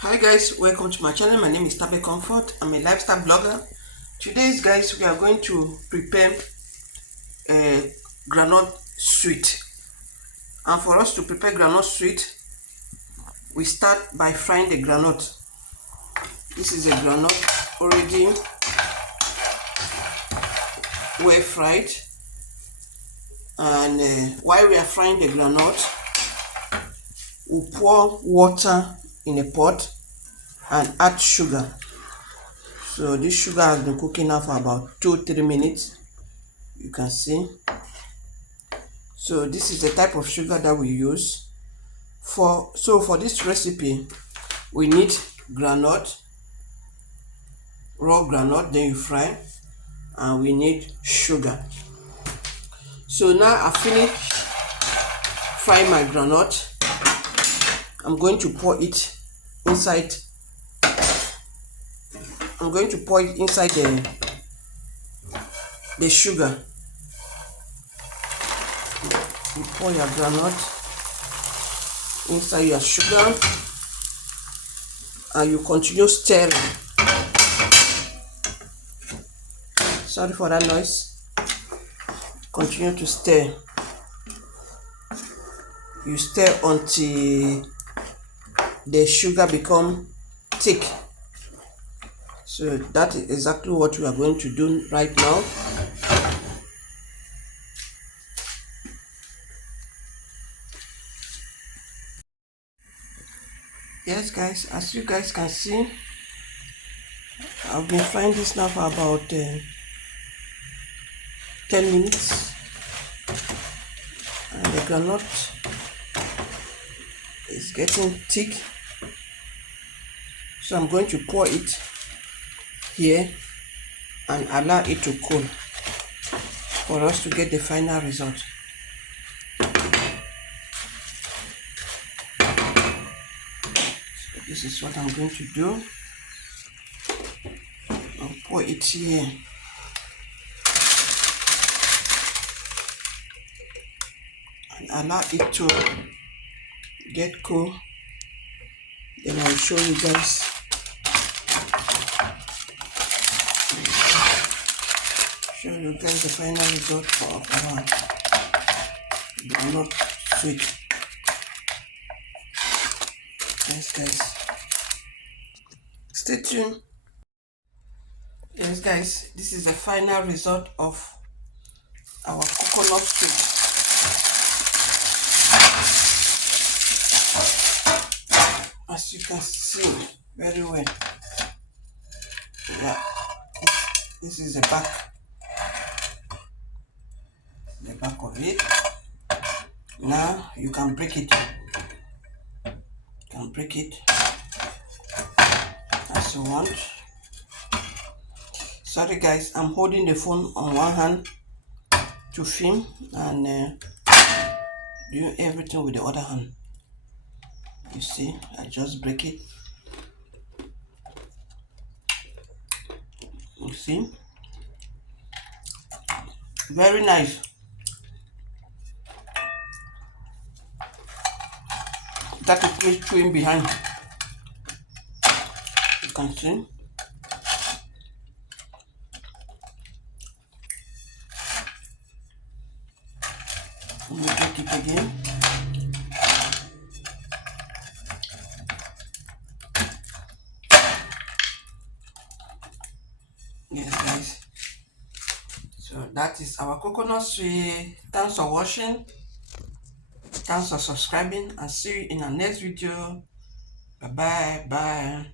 Hi guys, welcome to my channel. My name is Tabe Comfort. I'm a lifestyle blogger. Today guys, we are going to prepare a groundnut sweet. And for us to prepare groundnut sweet, we start by frying the groundnut. This is a groundnut already well fried. And while we are frying the groundnut, we'll pour water in a pot and add sugar. So this sugar has been cooking now for about 2-3 minutes. You can see. So this is the type of sugar that we use for this recipe. We need groundnut, raw groundnut, then you fry, and we need sugar. So now I finished frying my groundnut. I'm going to pour it inside. I'm going to pour it inside the sugar. You pour your groundnut inside your sugar and you continue stirring. Sorry for that noise. Continue to stir. You stir until the sugar become thick. So that is exactly what we are going to do right now. Yes guys, as you guys can see, I've been frying this now for about 10 minutes, and the groundnut is getting thick. So I'm going to pour it here and allow it to cool for us to get the final result. So this is what I'm going to do. I'll pour it here. And allow it to get cool. Then I'll show you guys. Show you guys the final result for our groundnut sweet. Yes guys, stay tuned. Yes guys, this is the final result of our coconut sweet. As you can see very well. Yeah, this is the back of it. Now you can break it. You can break it as you want. Sorry guys, I'm holding the phone on one hand to film and doing everything with the other hand. You see, I just break it. You see, very nice. That is me chewing behind. You can see. Let me break it again. Yes guys, so that is our coconut sweet. Thanks for watching, thanks for subscribing, and see you in our next video. Bye bye.